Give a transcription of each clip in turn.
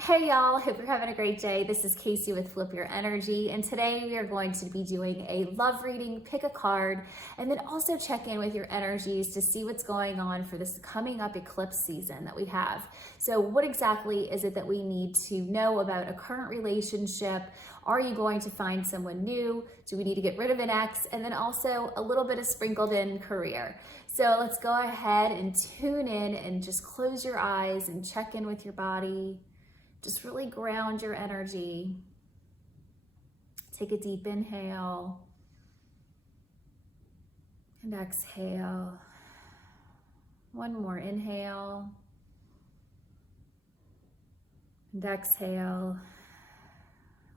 Hey y'all, hope you're having a great day. This is Casey with Flip Your Energy, and today we are going to be doing a love reading, pick a card, and then also check in with your energies to see what's going on for this coming up eclipse season that we have. So what exactly is it that we need to know about a current relationship? Are you going to find someone new? Do we need to get rid of an ex? And then also a little bit of sprinkled in career. So let's go ahead and tune in and just close your eyes and check in with your body. Just really ground your energy. Take a deep inhale and exhale. One more inhale and exhale.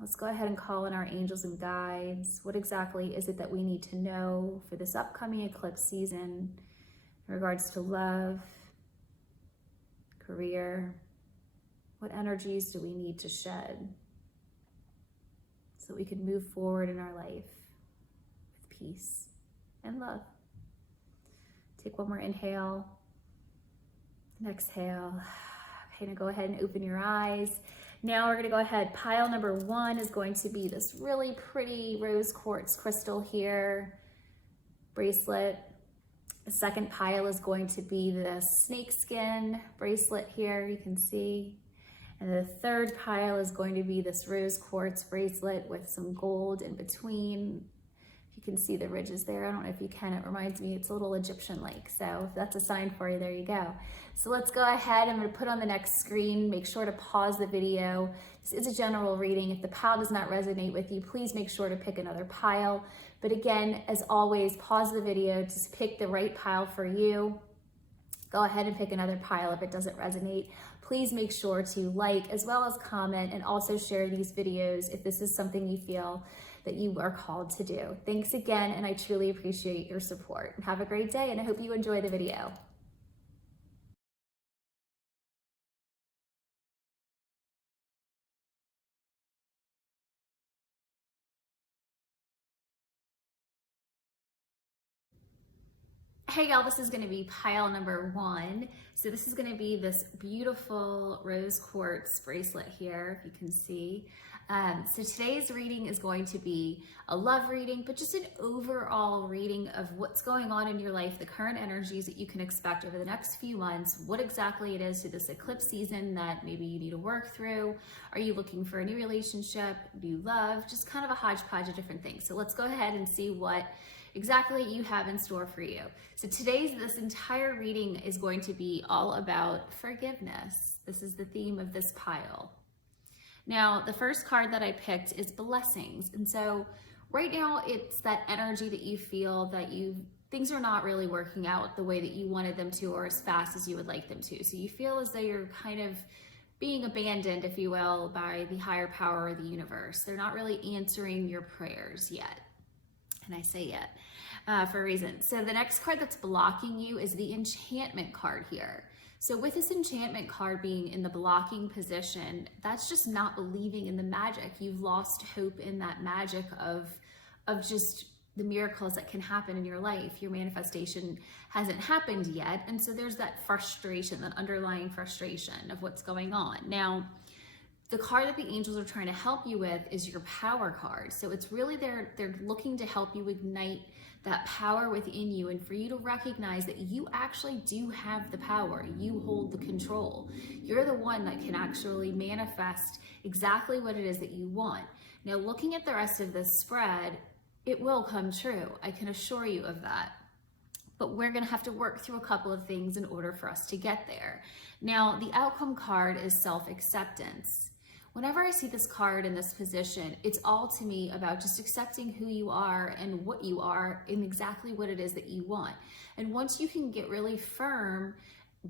Let's go ahead and call in our angels and guides. What exactly is it that we need to know for this upcoming eclipse season in regards to love, career? What energies do we need to shed so we can move forward in our life with peace and love? Take one more inhale and exhale. Okay, now go ahead and open your eyes. Now we're gonna go ahead. Pile number one is going to be this really pretty rose quartz crystal here, bracelet. The second pile is going to be the snakeskin bracelet here, you can see. And the third pile is going to be this rose quartz bracelet with some gold in between. You can see the ridges there. I don't know if you can, it reminds me, it's a little Egyptian like. So if that's a sign for you, there you go. So let's go ahead. I'm gonna put on the next screen. Make sure to pause the video. This is a general reading. If the pile does not resonate with you, please make sure to pick another pile. But again, as always, pause the video to pick the right pile for you. Go ahead and pick another pile if it doesn't resonate. Please make sure to like as well as comment and also share these videos if this is something you feel that you are called to do. Thanks again, and I truly appreciate your support. Have a great day, and I hope you enjoy the video. Hey y'all, this is gonna be pile number one. So this is gonna be this beautiful rose quartz bracelet here, if you can see. So today's reading is going to be a love reading, but just an overall reading of what's going on in your life, the current energies that you can expect over the next few months, what exactly it is to this eclipse season that maybe you need to work through. Are you looking for a new relationship, new love, just kind of a hodgepodge of different things. So let's go ahead and see what exactly you have in store for you. So this entire reading is going to be all about forgiveness. This is the theme of this pile. Now, the first card that I picked is blessings. And so right now it's that energy that you feel that things are not really working out the way that you wanted them to or as fast as you would like them to. So you feel as though you're kind of being abandoned, if you will, by the higher power of the universe. They're not really answering your prayers yet. And I say yet for a reason. So the next card that's blocking you is the enchantment card here. So with this enchantment card being in the blocking position, that's just not believing in the magic. You've lost hope in that magic of just the miracles that can happen in your life. Your manifestation hasn't happened yet. And so there's that frustration, that underlying frustration of what's going on. Now, the card that the angels are trying to help you with is your power card. So it's really they're looking to help you ignite that power within you and for you to recognize that you actually do have the power. You hold the control. You're the one that can actually manifest exactly what it is that you want. Now, looking at the rest of this spread, it will come true. I can assure you of that. But we're gonna have to work through a couple of things in order for us to get there. Now, the outcome card is self-acceptance. Whenever I see this card in this position, it's all to me about just accepting who you are and what you are and exactly what it is that you want. And once you can get really firm,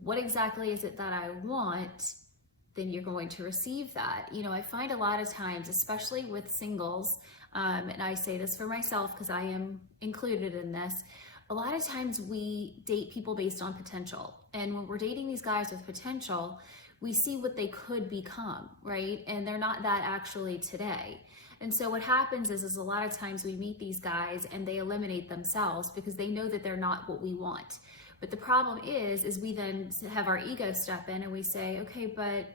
what exactly is it that I want, then you're going to receive that. You know, I find a lot of times, especially with singles, and I say this for myself because I am included in this, a lot of times we date people based on potential. And when we're dating these guys with potential, we see what they could become, right? And they're not that actually today. And so what happens is a lot of times we meet these guys and they eliminate themselves because they know that they're not what we want. But the problem is we then have our ego step in and we say, okay, but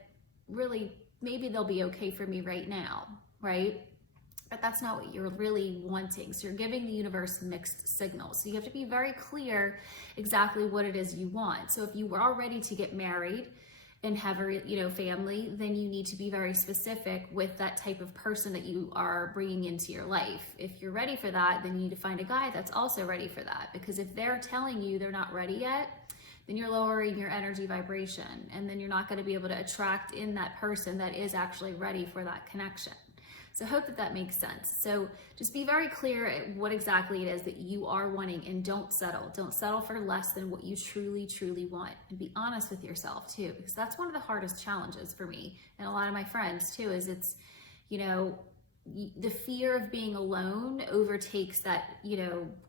really maybe they'll be okay for me right now, right? But that's not what you're really wanting. So you're giving the universe mixed signals. So you have to be very clear exactly what it is you want. So if you are ready to get married and have a family, then you need to be very specific with that type of person that you are bringing into your life. If you're ready for that, then you need to find a guy that's also ready for that. Because if they're telling you they're not ready yet, then you're lowering your energy vibration, and then you're not going to be able to attract in that person that is actually ready for that connection. So I hope that makes sense. So just be very clear at what exactly it is that you are wanting, and don't settle. Don't settle for less than what you truly, truly want. And be honest with yourself too, because that's one of the hardest challenges for me and a lot of my friends too, is it's, the fear of being alone overtakes that,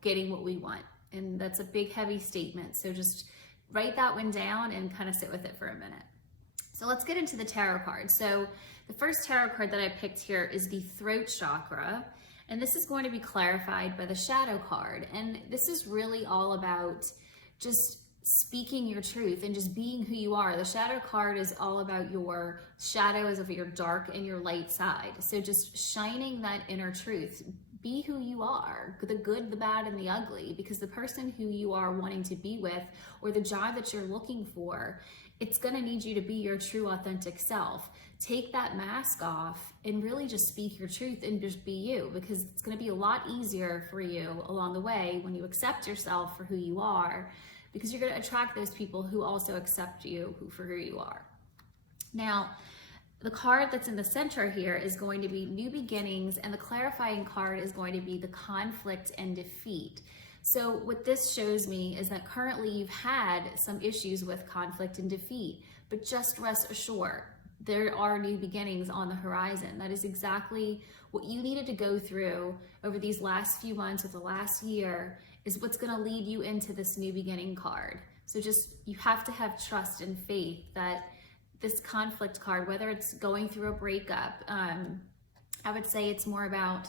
getting what we want. And that's a big, heavy statement. So just write that one down and kind of sit with it for a minute. So let's get into the tarot cards. So the first tarot card that I picked here is the throat chakra, and this is going to be clarified by the shadow card. And this is really all about just speaking your truth and just being who you are. The shadow card is all about your shadows of your dark and your light side. So just shining that inner truth. Be who you are, the good, the bad, and the ugly, because the person who you are wanting to be with, or the job that you're looking for, it's going to need you to be your true, authentic self. Take that mask off and really just speak your truth and just be you, because it's going to be a lot easier for you along the way when you accept yourself for who you are, because you're going to attract those people who also accept you for who you are. Now, the card that's in the center here is going to be new beginnings, and the clarifying card is going to be the conflict and defeat. So what this shows me is that currently you've had some issues with conflict and defeat, but just rest assured, there are new beginnings on the horizon. That is exactly what you needed to go through over these last few months or the last year, is what's going to lead you into this new beginning card. So just, you have to have trust and faith that this conflict card, whether it's going through a breakup, I would say it's more about,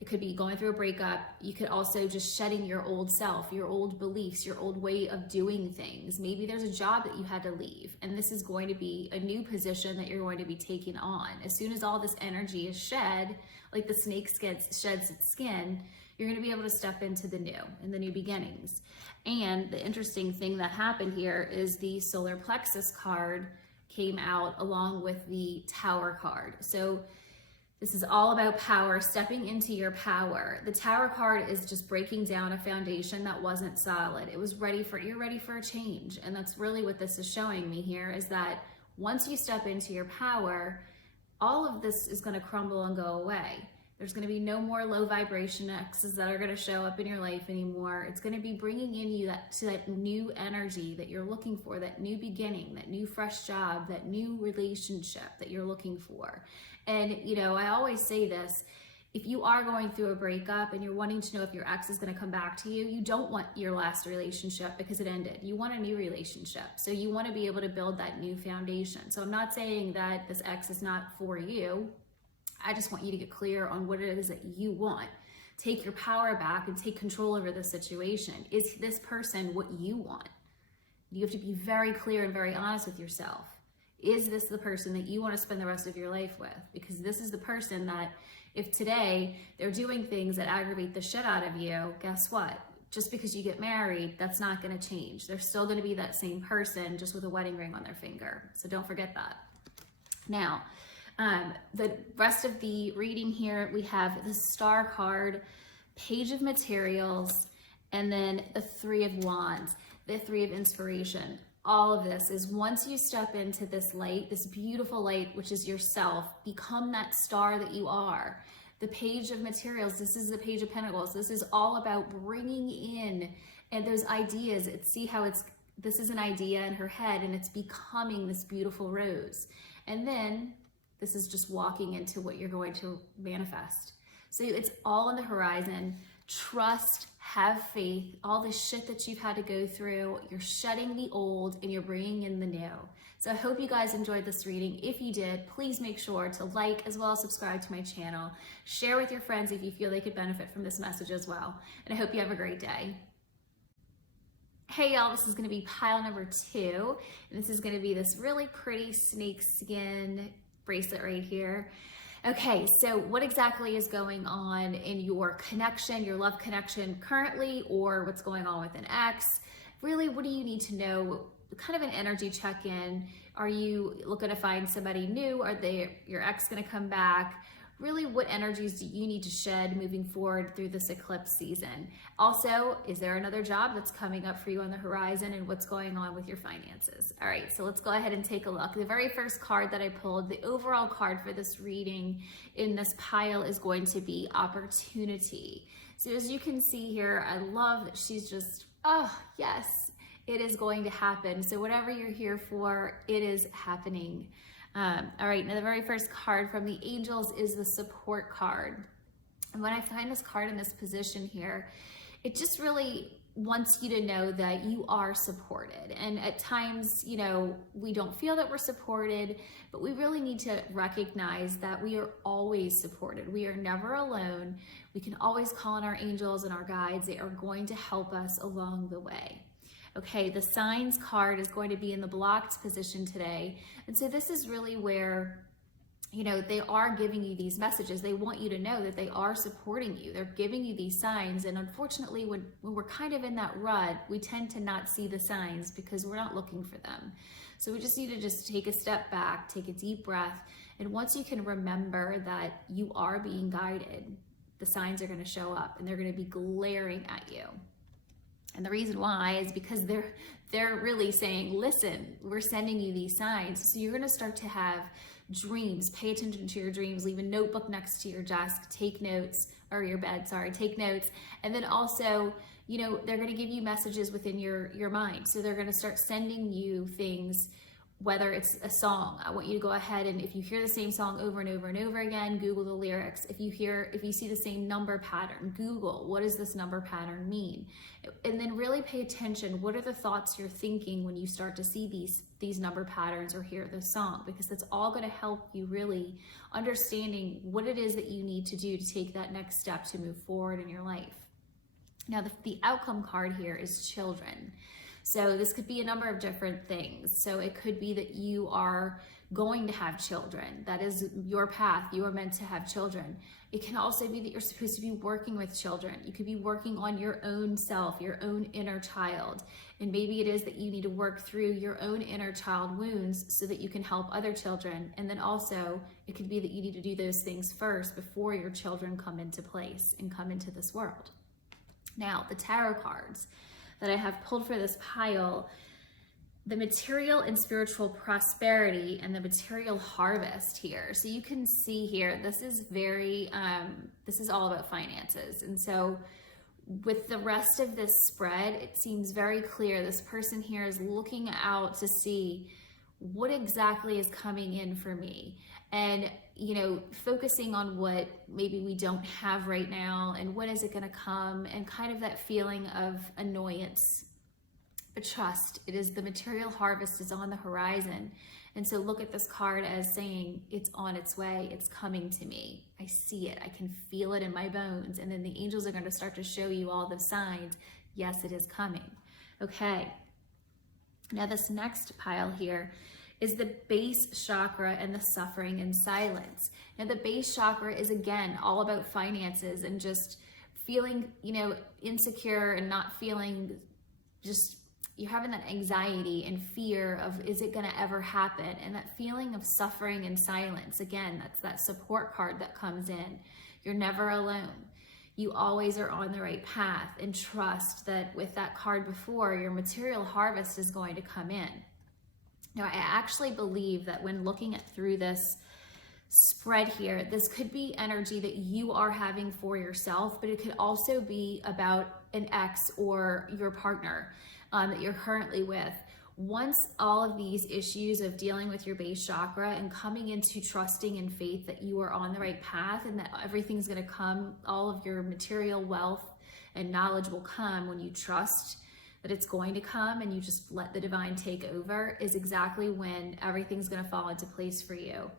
it could be going through a breakup. You could also just shedding your old self, your old beliefs, your old way of doing things. Maybe there's a job that you had to leave, and this is going to be a new position that you're going to be taking on. As soon as all this energy is shed, like the snake sheds its skin, you're going to be able to step into the new and the new beginnings. And the interesting thing that happened here is the solar plexus card came out along with the Tower card. So this is all about power, stepping into your power. The Tower card is just breaking down a foundation that wasn't solid. It was you're ready for a change. And that's really what this is showing me here, is that once you step into your power, all of this is going to crumble and go away. There's going to be no more low vibration exes that are going to show up in your life anymore. It's going to be bringing in you to that new energy that you're looking for, that new beginning, that new fresh job, that new relationship that you're looking for. And, I always say this, if you are going through a breakup and you're wanting to know if your ex is going to come back to you, you don't want your last relationship because it ended. You want a new relationship. So you want to be able to build that new foundation. So I'm not saying that this ex is not for you. I just want you to get clear on what it is that you want. Take your power back and take control over the situation. Is this person what you want? You have to be very clear and very honest with yourself. Is this the person that you want to spend the rest of your life with? Because this is the person that, if today they're doing things that aggravate the shit out of you, guess what? Just because you get married, that's not going to change. They're still going to be that same person, just with a wedding ring on their finger. So don't forget that. Now, the rest of the reading here, we have the Star card, Page of Materials, and then the Three of Wands, the Three of Inspiration. All of this is, once you step into this light, this beautiful light, which is yourself, become that star that you are. The Page of Materials, this is the Page of Pentacles. This is all about bringing in and those ideas. See how this is an idea in her head, and it's becoming this beautiful rose. And then this is just walking into what you're going to manifest. So it's all on the horizon. Trust, have faith, all the shit that you've had to go through, you're shedding the old and you're bringing in the new. So I hope you guys enjoyed this reading. If you did, please make sure to like as well as subscribe to my channel. Share with your friends if you feel they could benefit from this message as well. And I hope you have a great day. Hey y'all, this is going to be pile number 2, and this is going to be this really pretty snake skin bracelet right here. Okay, so what exactly is going on in your connection, your love connection currently, or what's going on with an ex? Really, what do you need to know? Kind of an energy check-in. Are you looking to find somebody new? Are your ex gonna come back? Really, what energies do you need to shed moving forward through this eclipse season? Also, is there another job that's coming up for you on the horizon, and what's going on with your finances? All right, so let's go ahead and take a look. The very first card that I pulled, the overall card for this reading in this pile, is going to be opportunity. So as you can see here, I love that she's just, oh yes, it is going to happen. So whatever you're here for, it is happening. All right, now the very first card from the angels is the support card. And when I find this card in this position here, it just really wants you to know that you are supported. And at times, you know, we don't feel that we're supported, but we really need to recognize that we are always supported. We are never alone. We can always call on our angels and our guides. They are going to help us along the way. Okay, the signs card is going to be in the blocked position today. And so this is really where, you know, they are giving you these messages. They want you to know that they are supporting you. They're giving you these signs. And unfortunately, when we're kind of in that rut, we tend to not see the signs because we're not looking for them. So we just need to just take a step back, take a deep breath. And once you can remember that you are being guided, the signs are going to show up and they're going to be glaring at you. And the reason why is because they're really saying, listen, we're sending you these signs. So you're going to start to have dreams. Pay attention to your dreams. Leave a notebook next to your desk. Take notes, or your bed, sorry, take notes. And then also, you know, they're going to give you messages within your mind. So they're going to start sending you things, whether it's a song. I want you to go ahead, and if you hear the same song over and over and over again, Google the lyrics. If you see the same number pattern, Google, what does this number pattern mean? And then really pay attention. What are the thoughts you're thinking when you start to see these number patterns or hear this song? Because that's all going to help you really understanding what it is that you need to do to take that next step to move forward in your life. Now, the outcome card here is children. So this could be a number of different things. So it could be that you are going to have children. That is your path. You are meant to have children. It can also be that you're supposed to be working with children. You could be working on your own self, your own inner child. And maybe it is that you need to work through your own inner child wounds so that you can help other children. And then also it could be that you need to do those things first before your children come into place and come into this world. Now, the tarot cards that I have pulled for this pile, the material and spiritual prosperity and the material harvest here. So you can see here, this is all about finances. And so with the rest of this spread, it seems very clear this person here is looking out to see what exactly is coming in for me. And, you know, focusing on what maybe we don't have right now and when is it going to come, and kind of that feeling of annoyance. But trust, it is the material harvest is on the horizon. And so look at this card as saying it's on its way. It's coming to me. I see it. I can feel it in my bones. And then the angels are going to start to show you all the signs. Yes, it is coming. Okay. Now this next pile here is the base chakra and the suffering and silence. Now the base chakra is again all about finances and just feeling, you know, insecure and not feeling, just you're having that anxiety and fear of, is it going to ever happen? And that feeling of suffering and silence, again, that's that support card that comes in. You're never alone. You always are on the right path, and trust that with that card before, your material harvest is going to come in. Now, I actually believe that when looking through this spread here, this could be energy that you are having for yourself, but it could also be about an ex or your partner that you're currently with. Once all of these issues of dealing with your base chakra and coming into trusting and faith that you are on the right path and that everything's going to come, all of your material wealth and knowledge will come when you trust that it's going to come and you just let the divine take over, is exactly when everything's going to fall into place for you.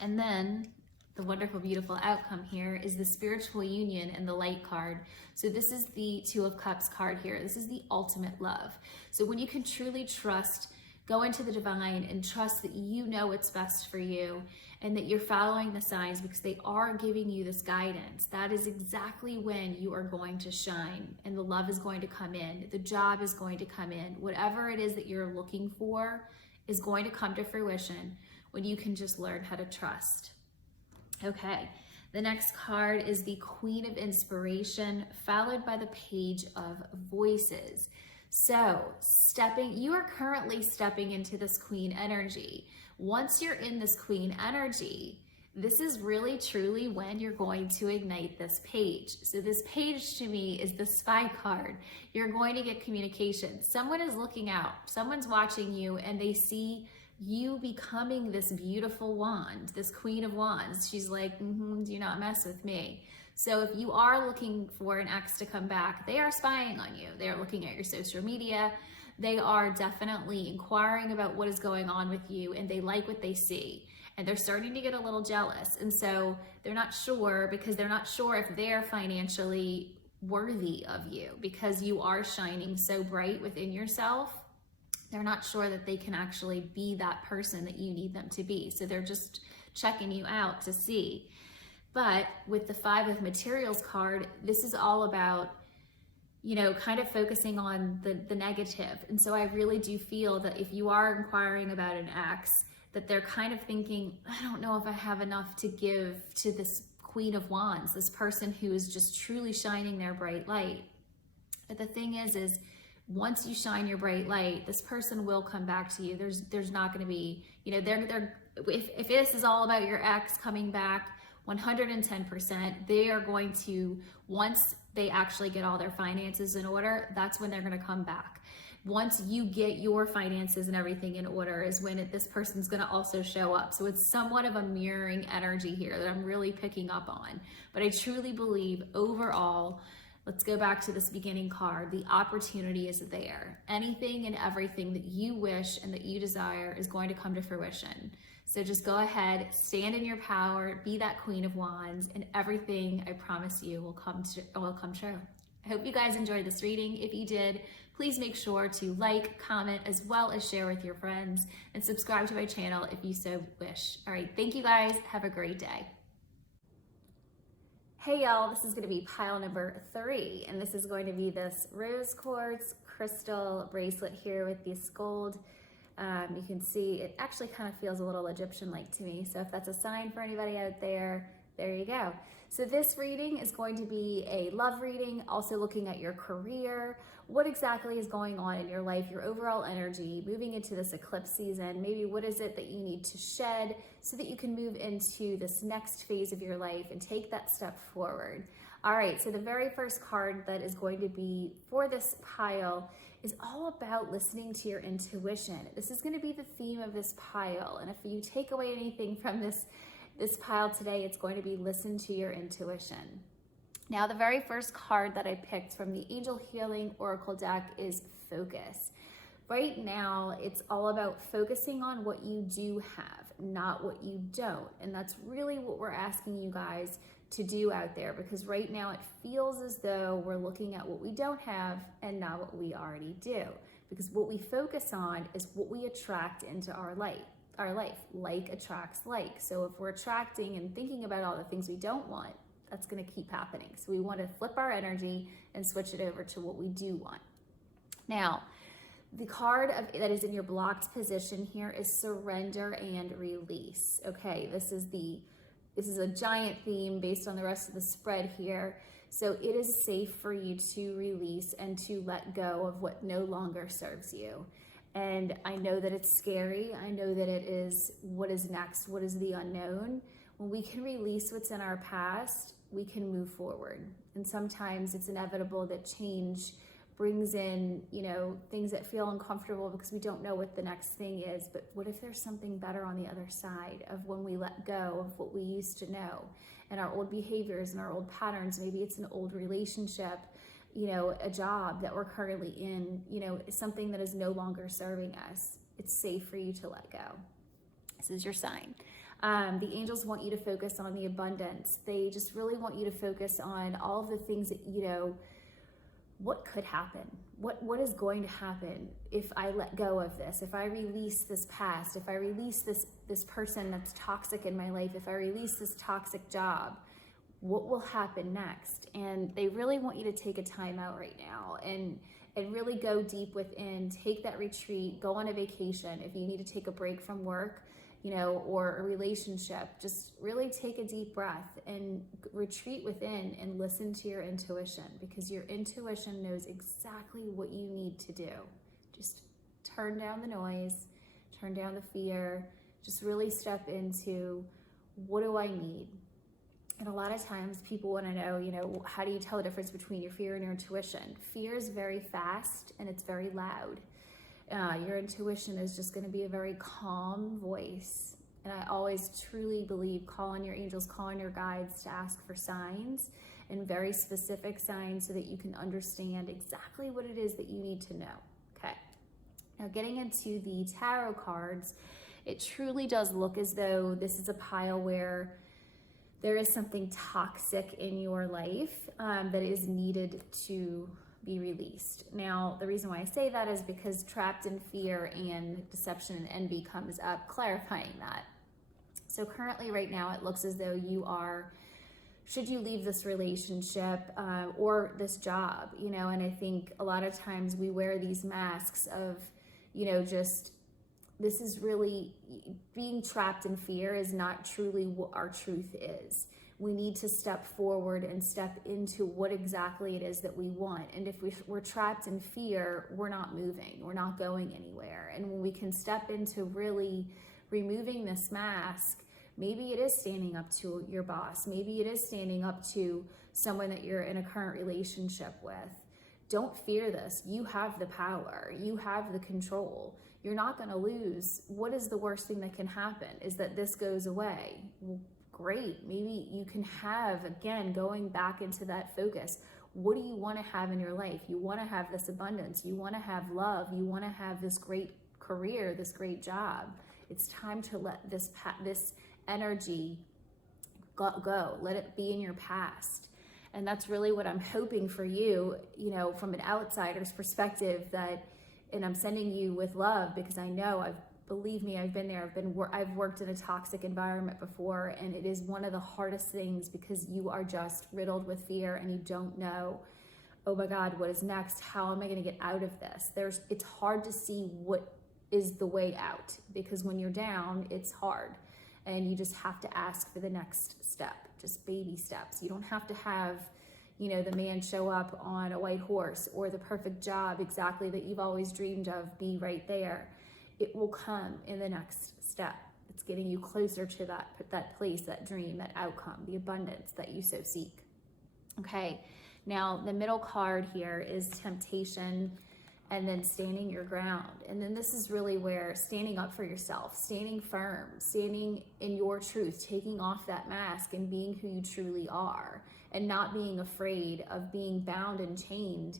And then the wonderful, beautiful outcome here is the spiritual union and the light card. So this is the Two of Cups card here. This is the ultimate love. So when you can truly trust Go into the divine and trust that you know what's best for you and that you're following the signs because they are giving you this guidance. That is exactly when you are going to shine and the love is going to come in. The job is going to come in. Whatever it is that you're looking for is going to come to fruition when you can just learn how to trust. Okay, the next card is the Queen of Inspiration, followed by the Page of Voices. So you are currently stepping into this Queen energy. Once you're in this Queen energy, this is really truly when you're going to ignite this page. So this page to me is the Spy card. You're going to get communication. Someone is looking out, someone's watching you, and they see you becoming this beautiful wand, this Queen of Wands. She's like, do not mess with me. So if you are looking for an ex to come back, they are spying on you. They are looking at your social media. They are definitely inquiring about what is going on with you, and they like what they see. And they're starting to get a little jealous. And so they're not sure because they're not sure if they're financially worthy of you because you are shining so bright within yourself. They're not sure that they can actually be that person that you need them to be. So they're just checking you out to see. But with the Five of Materials card, this is all about, kind of focusing on the negative. And so I really do feel that if you are inquiring about an ex, that they're kind of thinking, I don't know if I have enough to give to this Queen of Wands, this person who is just truly shining their bright light. But the thing is once you shine your bright light, this person will come back to you. There's not going to be, if this is all about your ex coming back, 110%, they are going to, once they actually get all their finances in order, that's when they're going to come back. Once you get your finances and everything in order is when this person's going to also show up. So it's somewhat of a mirroring energy here that I'm really picking up on. But I truly believe overall, let's go back to this beginning card, the opportunity is there. Anything and everything that you wish and that you desire is going to come to fruition. So just go ahead, stand in your power, be that Queen of Wands, and everything, I promise you, will come true. I hope you guys enjoyed this reading. If you did, please make sure to like, comment, as well as share with your friends, and subscribe to my channel if you so wish. All right, thank you guys. Have a great day. Hey y'all, this is going to be pile number 3, and this is going to be this rose quartz crystal bracelet here with this gold. You can see it actually kind of feels a little Egyptian-like to me. So if that's a sign for anybody out there, there you go. So this reading is going to be a love reading, also looking at your career, what exactly is going on in your life, your overall energy, moving into this eclipse season. Maybe what is it that you need to shed so that you can move into this next phase of your life and take that step forward. All right, so the very first card that is going to be for this pile is all about listening to your intuition. This is going to be the theme of this pile. And if you take away anything from this pile today, it's going to be listen to your intuition. Now, the very first card that I picked from the Angel Healing Oracle deck is Focus. Right now, it's all about focusing on what you do have, not what you don't. And that's really what we're asking you guys to do out there, because right now it feels as though we're looking at what we don't have and not what we already do. Because what we focus on is what we attract into our life. Like attracts like. So if we're attracting and thinking about all the things we don't want, that's going to keep happening. So we want to flip our energy and switch it over to what we do want. Now, the card that is in your blocked position here is surrender and release. Okay, this is a giant theme based on the rest of the spread here. So it is safe for you to release and to let go of what no longer serves you. And I know that it's scary. I know that it is what is next, what is the unknown. When we can release what's in our past, we can move forward. And sometimes it's inevitable that change brings in, things that feel uncomfortable because we don't know what the next thing is. But what if there's something better on the other side of when we let go of what we used to know and our old behaviors and our old patterns? Maybe it's an old relationship, a job that we're currently in, something that is no longer serving us. It's safe for you to let go. This is your sign. The angels want you to focus on the abundance. They just really want you to focus on all of the things that, what could happen? What is going to happen if I let go of this? If I release this past, if I release this person that's toxic in my life, if I release this toxic job, what will happen next? And they really want you to take a time out right now and really go deep within, take that retreat, go on a vacation. If you need to take a break from work, or a relationship, just really take a deep breath and retreat within and listen to your intuition, because your intuition knows exactly what you need to do. Just turn down the noise, turn down the fear, just really step into, what do I need? And a lot of times people want to know, how do you tell the difference between your fear and your intuition? Fear is very fast and it's very loud. Your intuition is just going to be a very calm voice. And I always truly believe, call on your angels, call on your guides to ask for signs, and very specific signs, so that you can understand exactly what it is that you need to know. Okay. Now, getting into the tarot cards, it truly does look as though this is a pile where there is something toxic in your life that is needed to be released. Now, the reason why I say that is because trapped in fear and deception and envy comes up, clarifying that. So currently right now, it looks as though you are, should you leave this relationship or this job, and I think a lot of times we wear these masks of, just, this is really, being trapped in fear is not truly what our truth is. We need to step forward and step into what exactly it is that we want. And if we're trapped in fear, we're not moving, we're not going anywhere. And when we can step into really removing this mask, maybe it is standing up to your boss, maybe it is standing up to someone that you're in a current relationship with. Don't fear this. You have the power, you have the control. You're not going to lose. What is the worst thing that can happen? Is that this goes away? Well, great. Maybe you can have, again, going back into that focus. What do you want to have in your life? You want to have this abundance. You want to have love. You want to have this great career, this great job. It's time to let this energy go. Let it be in your past. And that's really what I'm hoping for you, from an outsider's perspective, and I'm sending you with love, because I know, believe me, I've been there. I've worked in a toxic environment before, and it is one of the hardest things, because you are just riddled with fear and you don't know, oh my God, what is next? How am I going to get out of this? It's hard to see what is the way out, because when you're down, it's hard, and you just have to ask for the next step, just baby steps. You don't have to have the man show up on a white horse, or the perfect job exactly that you've always dreamed of be right there. It will come in the next step. It's getting you closer to that place, that dream, that outcome, the abundance that you so seek. Okay, now the middle card here is temptation, and then standing your ground. And then this is really where standing up for yourself, standing firm, standing in your truth, taking off that mask and being who you truly are, and not being afraid of being bound and chained.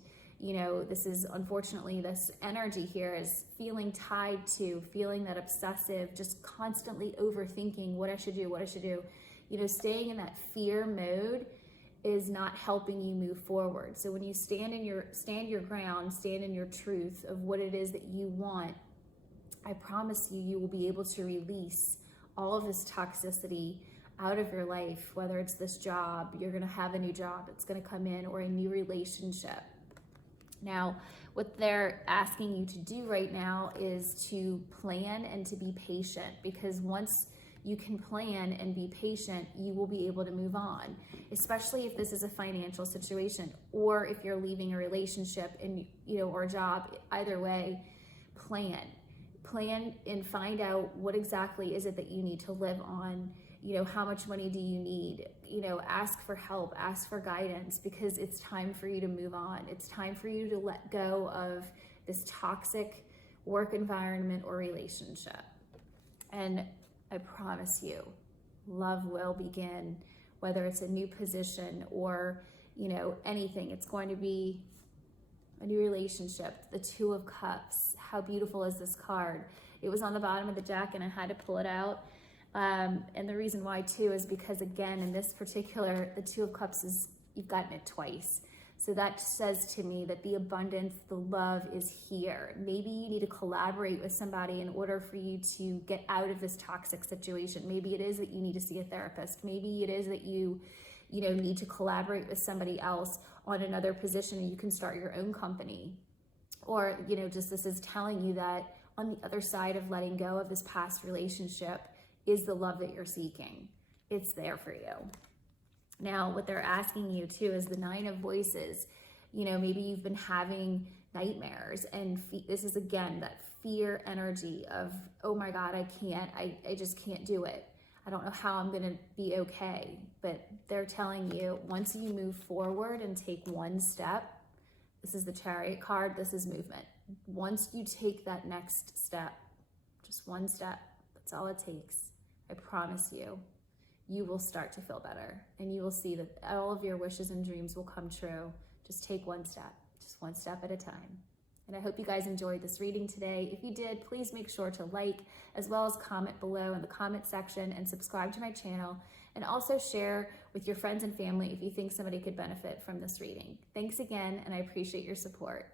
This is, unfortunately, this energy here is feeling tied to, feeling that obsessive, just constantly overthinking what I should do. Staying in that fear mode is not helping you move forward. So when you stand your ground, stand in your truth of what it is that you want, I promise you will be able to release all of this toxicity out of your life, whether it's this job, you're gonna have a new job that's gonna come in, or a new relationship. Now, what they're asking you to do right now is to plan and to be patient, because once you can plan and be patient, you will be able to move on, especially if this is a financial situation, or if you're leaving a relationship and or a job. Either way, plan and find out what exactly is it that you need to live on. How much money do you need? Ask for help, ask for guidance, because it's time for you to move on. It's time for you to let go of this toxic work environment or relationship. And I promise you, love will begin, whether it's a new position or, anything. It's going to be a new relationship. The Two of Cups. How beautiful is this card? It was on the bottom of the deck and I had to pull it out. And the reason why too is because, again, in this particular, the Two of Cups is, you've gotten it twice. So that says to me that the abundance, the love is here. Maybe you need to collaborate with somebody in order for you to get out of this toxic situation. Maybe it is that you need to see a therapist. Maybe it is that you need to collaborate with somebody else on another position, and you can start your own company. Or, just this is telling you that on the other side of letting go of this past relationship is the love that you're seeking. It's there for you. Now, what they're asking you too is the 9 of Voices. Maybe you've been having nightmares, and this is again that fear energy of, oh my God, I just can't do it. I don't know how I'm gonna be okay. But they're telling you, once you move forward and take one step, this is the Chariot card, this is movement. Once you take that next step, just one step, that's all it takes. I promise you, you will start to feel better, and you will see that all of your wishes and dreams will come true. Just take one step at a time. And I hope you guys enjoyed this reading today. If you did, please make sure to like, as well as comment below in the comment section, and subscribe to my channel, and also share with your friends and family if you think somebody could benefit from this reading. Thanks again, and I appreciate your support.